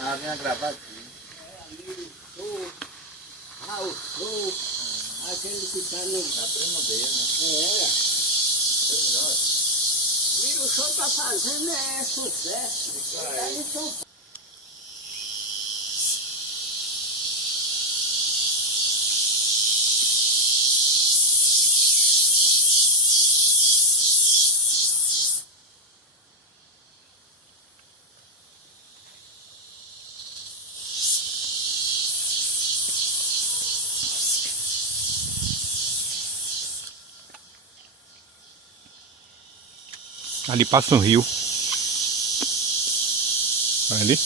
Ah, vinha gravar aqui. Ali, show, Raul Show, aquele que tá no... Na prima dele, né? É. E o show tá fazendo sucesso. Ele tá em São Paulo. Ali passa um rio. Olha ali.